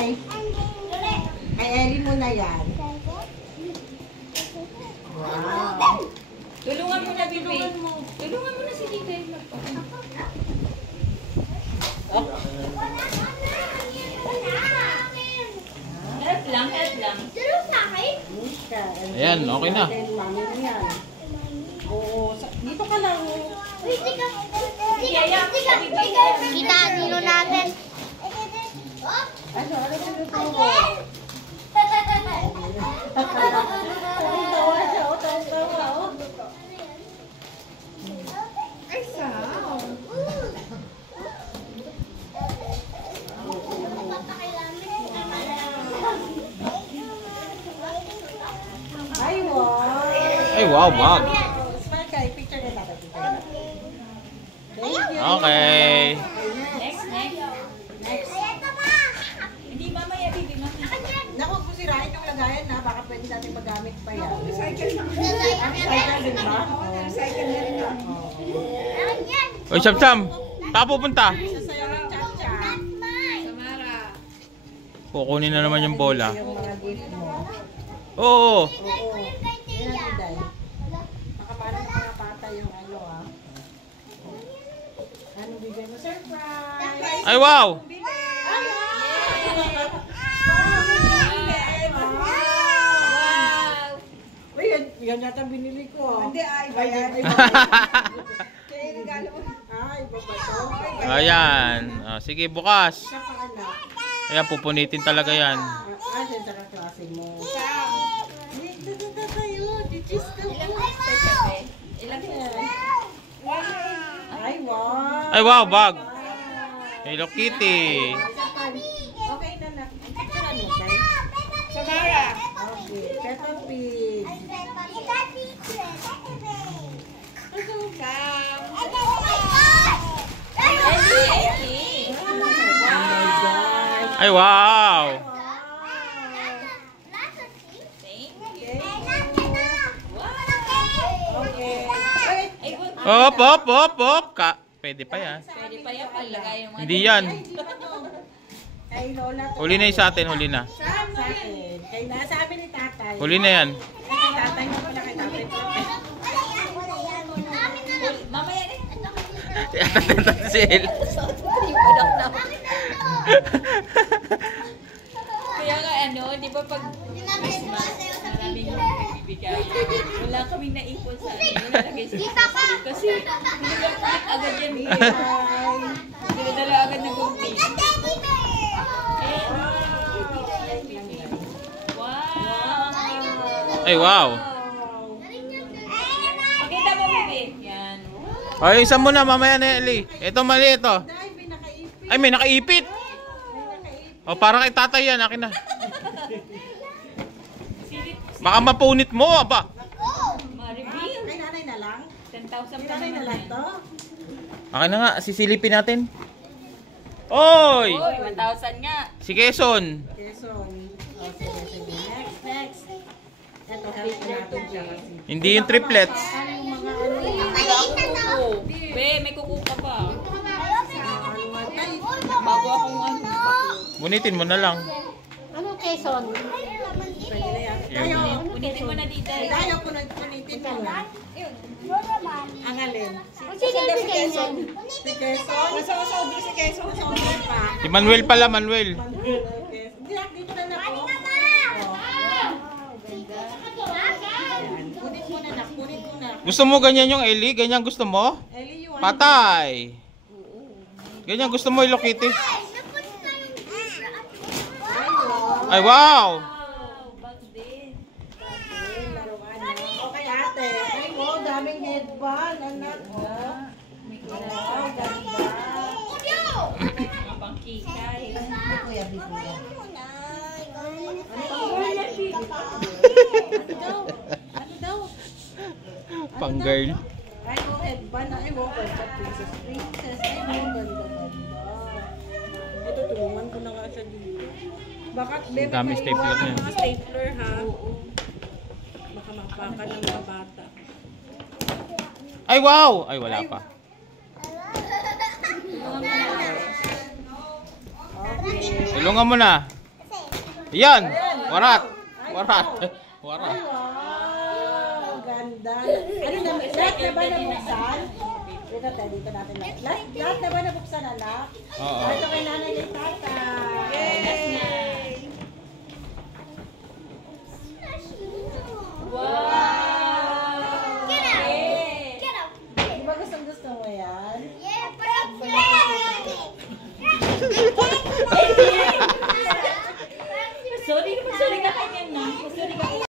Day. Kay Ellie mo na yan. Wow. Tulungan mo na, Bibi. Tulungan mo na si Tita. Help lang, help lang. Ayan, okay na. Oo, dito ka lang. Kita dito natin. Ano sinuto mo? Tawa siya, tawa. Ay, sao? Ay, wow. Ay, wow, Bob. Smile ka, picture na dapat. Thank you. Okay. Next. Hindi, mamaya, Bibi, mamaya. Naku, kung sirain yung lagayan na, baka pwede natin magamit pa yan. Recycle Recycle din ba? Recycle na rin yun. Uy, Cham-Cham. Saan pupunta? Sasayaw ng cha-cha. Samara. Kukunin na naman yung bola. Yung mga gift mo. Oo. Oo. Yan ang Day. Nakaparang mga patay yung ano ah. Ano bigay mo? Surprise! Ay, wow. Wow! Uy, yan yata binili ko. Hindi, iba yan. Kaya regalo mo. Iba ba ito? Ayan. Sige, bukas. Siya pa anak. Ayan, pupunitin talaga yan. Diyan sa kaklase mo. Dito tayo. Dito Ilang Ay, wow. Ay, wow, bag. Hello Kitty. Okay na na. Ano ba? Samara. Okay. Peppa Pig. Eddie. Oh my God. Ay, wow. Okay. Ay, wag. Op. Pwede pa yan. Pwede pa yan paglagay yung mga... Hindi yan. Kay Lola. Huli na yung sa atin, huli na. Sa akin. Kay nasabi ni tatay. Huli na yan. Kay tatay na pala kay tatay. Mamaya rin. Sil. Padak na. Kaya nga ano, di ba pag maraming nagbibigay, wala kaming naipon sa ano, nalalagay sa kasi pinag-click agad yan. Pinadala agad ng gumpi. Wow! Ay, wow. Pakita mo, Bibi. Yan. Ay, isa mo na, mamaya na, Ellie. Ito, mali ito. Ay, may nakaipit. Ay, may nakaipit. O, para kay tatay yan. Akin na. Baka mapunit mo, aba. Ma-reveal. Kay nanay na lang. 10,000 Kay pa nanay na naman lang yan. to. Akin na nga, sisilipin natin. Oy! Uy, 1,000 nga. Si Quezon. Quezon. Oh, sige. Next. Ito, click natin siya kasi. Hindi yung triplets. Ano yung mga ano? Oo. Be, may kuko ka pa. Ay, Bago akong ano. Bunitin mo na lang. Anong Quezon? pwede na yan. Tayo. Unitin mo na dito. Tayo, punitin mo na. Ang alin? Sino yung bigay niyan? Si Quezon. Masasabi si Quezon. Masasabi pa. Si Manuel pala, Manuel. Hindi, dito na na po. Kunin mo na na. Kunin mo na. Gusto mo ganyan yung Ellie? Ganyan gusto mo? Ellie, you want Patay. Ganyan gusto mo, Hello Kitty? Ay, wow. Bag din. laruan na. Okay, ate. Ay, wow, daming headband. Anak, oh. Wow, ganda. Pang kikay. Ano daw? Pang girl. Ay, wow, headband. Ay, wow, ganda. Princess. Ay, wow, ganda. Ito, tulungan ko na nga siya dito. Baka, bebe, Dami may stapler iwan niyan. ng mga stapler, ha? Baka mapakan ng mga bata. Ay, wow. Ay, wala pa. Okay. Tulungan mo na. Yan! Warat! Warat! Warat! Ay, wow! Ganda. Ano na, lahat na ba nabuksan? Dito tayo, dito natin lahat. Lahat na ba nabuksan, anak? Oo. Ito kay nanay ng tata. Yes na.